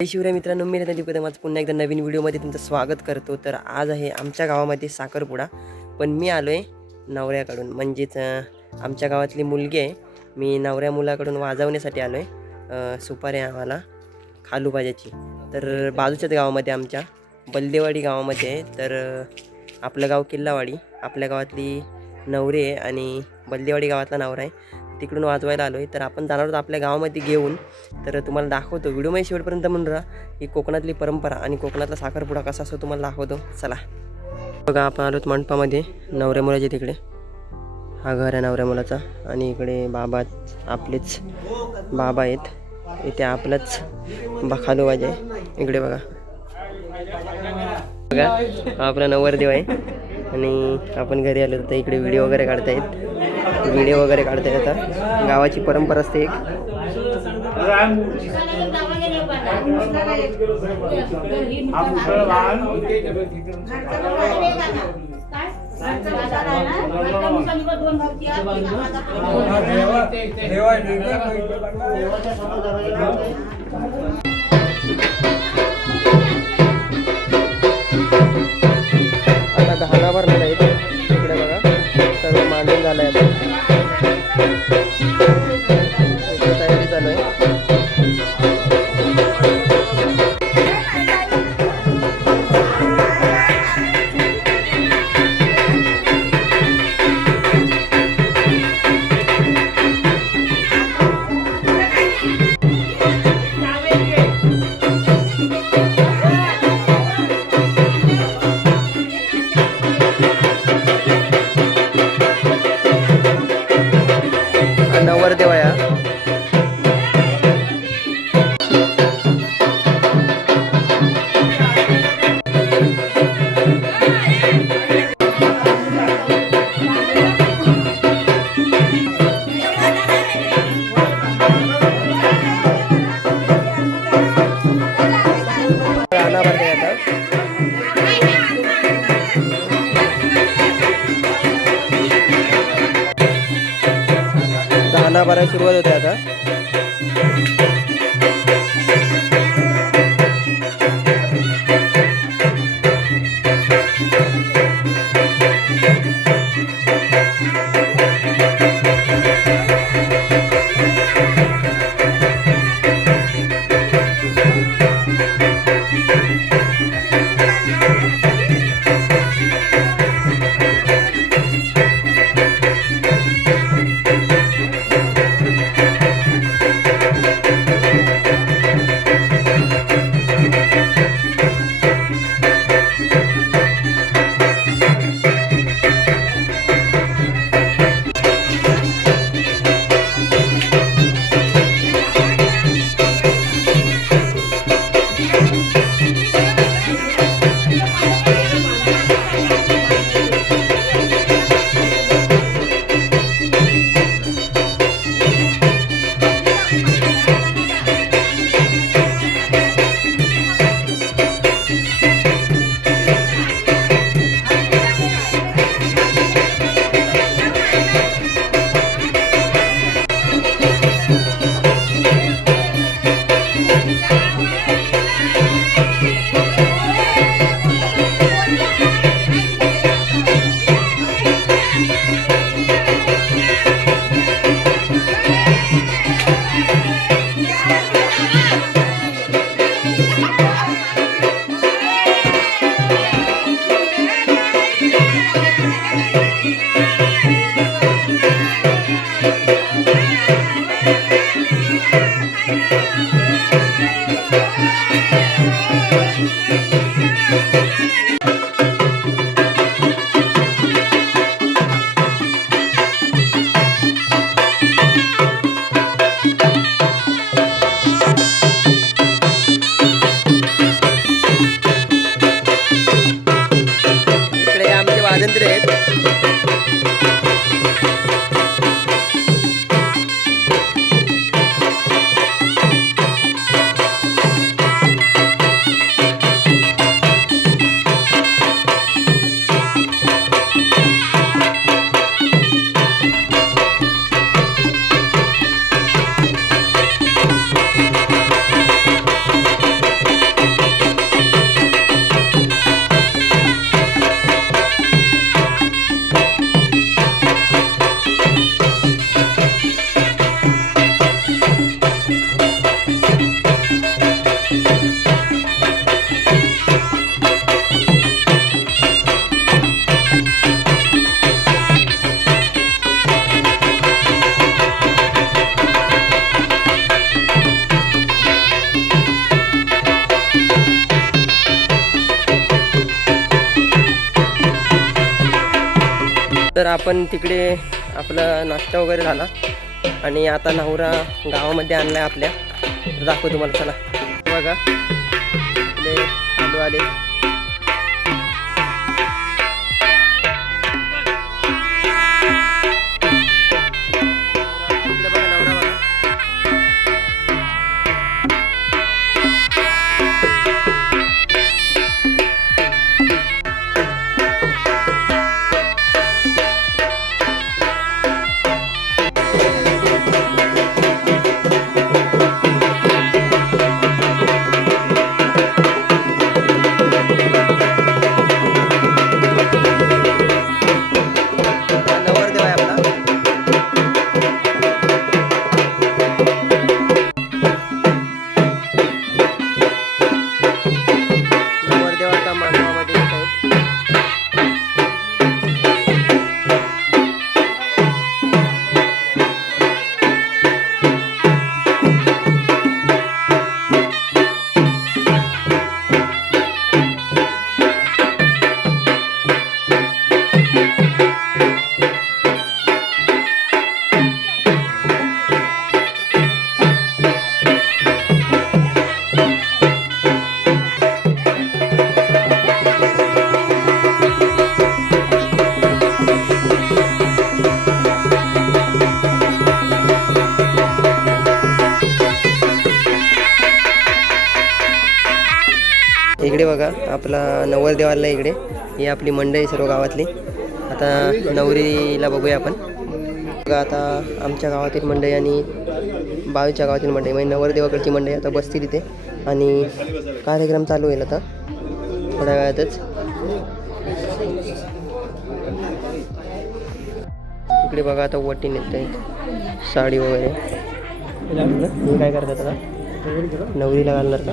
शिवराय मित्रांनो, मी रत्नदीपमध्ये माझं पुन्हा एकदा नवीन व्हिडिओमध्ये तुमचं स्वागत करतो. तर आज आहे आमच्या गावामध्ये साखरपुडा, पण मी आलो आहे नवऱ्याकडून, म्हणजेच आमच्या गावातली मुलगी आहे. मी नवऱ्या मुलाकडून वाजवण्यासाठी आलो आहे सुपारी आम्हाला खालूबाजाची. तर बाजूच्याच गावामध्ये आमच्या बलदेवाडी गावामध्ये आहे. तर आपलं गाव किल्लावाडी, आपल्या गावातली नवरी आहे आणि बलदेवाडी गावातला नवरा आहे. तिकडून वाजवायला आलो आहे. तर आपण जाणार आहोत आपल्या गावामध्ये घेऊन. तर तुम्हाला दाखवतो व्हिडिओमध्ये शेवटपर्यंत म्हणून राहा. ही कोकणातली परंपरा आणि कोकणातला साखरपुडा कसा असतो तुम्हाला दाखवतो. चला बघा, आपण आलो मंडपामध्ये नवऱ्या मुलाच्या तिकडे. हा घर आहे नवऱ्या मुलाचा आणि इकडे बाबा, आपलेच बाबा आहेत. इथे आपलंच खालूबाज आहे. इकडे बघा बघा, हा आपला नवरदेव आहे. आणि आपण घरी आलो तर इकडे व्हिडिओ वगैरे काढतायत. आता गावाची परंपरा असते एक. आता घाला भरलेला आहे इकडे बघा, सर्व मांडून झालं आहे. आता तयारी चालू आहे. नवरदेव आहे. गाणं भरायला सुरुवात होते आता. इकडे आमचे वाजंत्री आहेत. तर आपण तिकडे आपला नाश्ता वगैरे झाला आणि आता नवरा गावामध्ये आणला आहे आपल्या. दाखवतो तुम्हाला, चला बघा आपले आलू आले. इकडे बघा नवरा बघा. नवरदेव आहे आपला. नवरदेवाच्या मांडवामध्ये येत आहेत. इकडे बघा आपला नवरदेव आला इकडे. ही आपली मंडळी सर्व गावातली. आता नवरीला बघूया आपण. बघा आता आमच्या गावातील मंडळी आणि बाजूच्या गावातील मंडळी म्हणजे नवरदेवाकडची मंडळी आता बसतील इथे आणि कार्यक्रम चालू होईल आता थोड्या वेळातच. इकडे बघा आता वटी नेत साडी वगैरे. हे काय करतात आता नवरीला घालणार का?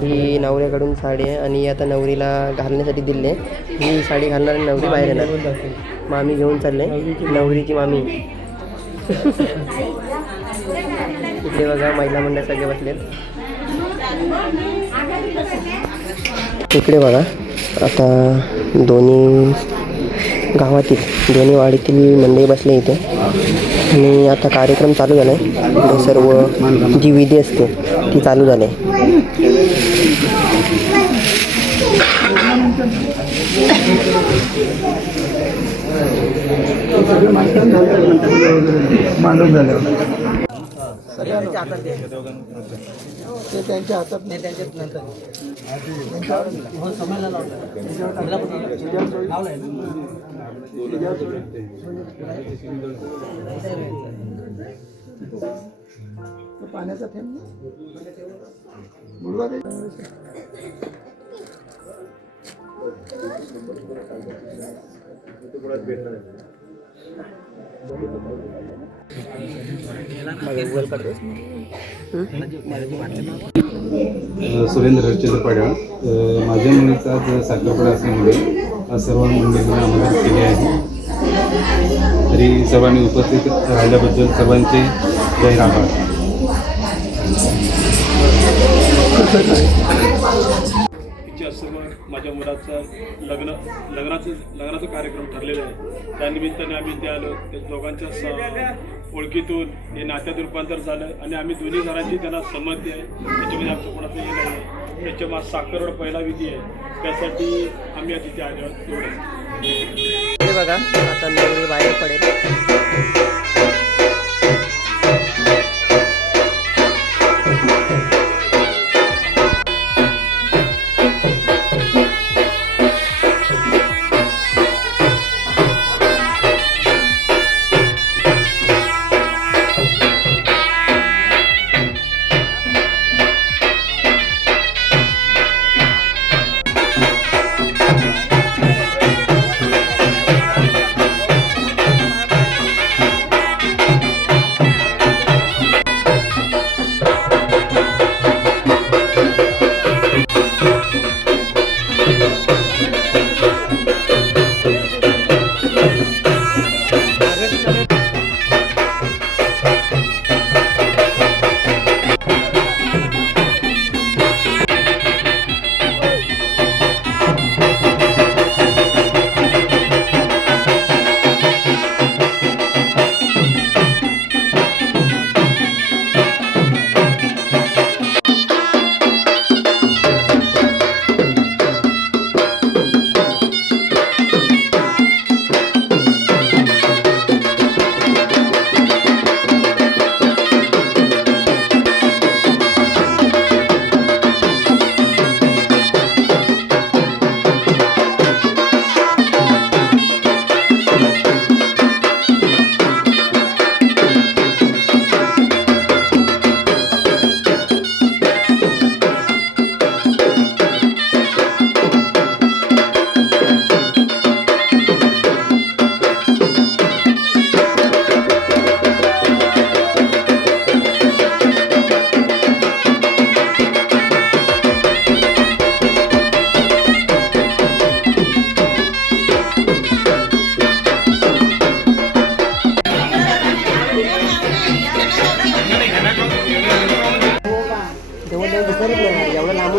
ही नवऱ्याकडून साडी आहे आणि आता नवरीला घालण्यासाठी दिली आहे. ही साडी घालणार आणि नवरी बाहेर येणार. मामी घेऊन चालले, नवरीची मामी. इकडे बघा महिला मंडळ सगळे बसलेत. इकडे बघा आता दोन्ही गावातील दोन्ही वाडीतील मंडळी बसले इथे आणि आता कार्यक्रम चालू झाला आहे. सर्व जी विधी असते ती चालू झाली आहे. त्यांच्या हातात नाही, त्यांच्याच नंतर पाण्याचा थेंब बुडवा दे. सुरेंद्र हरचंद्र पडाळ. माझ्या मुलीचा आज साखरपुडा असल्यामुळे आज सर्व मंडळींना आमंत्रित केले आहे. तरी सर्वांनी उपस्थित राहिल्याबद्दल सर्वांचे जय आभार. सर्व माझ्या मुलाचा लग्नाचा कार्यक्रम ठरलेला आहे. त्यानिमित्ताने आम्ही इथे आलो. त्या दोघांच्या ओळखीतून हे नात्यात रूपांतर झालं आणि आम्ही दोन्ही घरांची त्यांना संमती आहे. त्याच्यामध्ये आमचं कोणाचं हे नाही आहे. त्याच्यामुळे साखरपुडा पहिला विधी आहे, त्यासाठी आम्ही आज इथे आलो एवढंच. बघा आता नवरी बाहेर पडेल.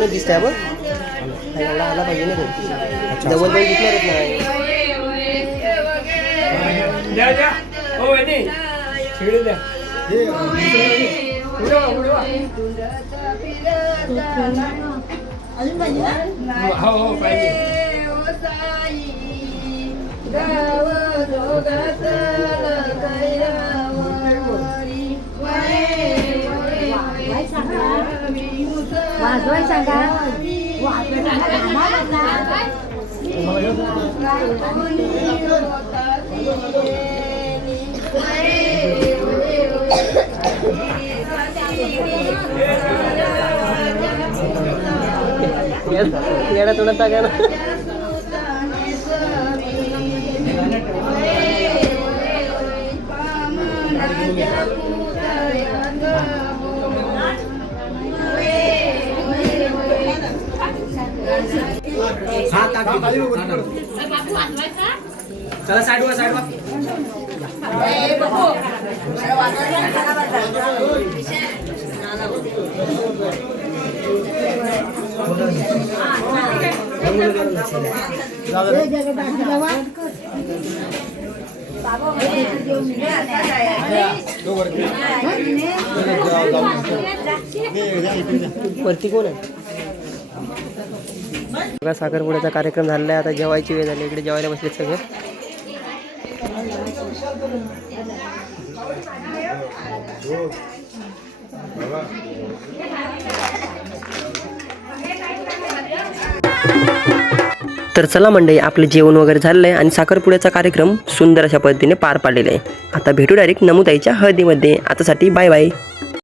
जवळच दिसतंय बघ. हा एवढा आला पाहिजे ना तो. जवळ दिसणारच नाही. वाजवाय सांगा. येडा थोडा टाका ना. चला साईड वा वरती कोण आहे? बघा साखरपुड्याचा कार्यक्रम झालेला आहे. आता जेवायची वेळ झाली. इकडे जेवायला बसलेत सगळे. तर चला मंडळी, आपलं जेवण वगैरे झालेलं आहे आणि साखरपुड्याचा कार्यक्रम सुंदर अशा पद्धतीने पार पाडलेला आहे. आता भेटू डायरेक्ट नमुताईच्या हळदीमध्ये. आतासाठी बाय बाय.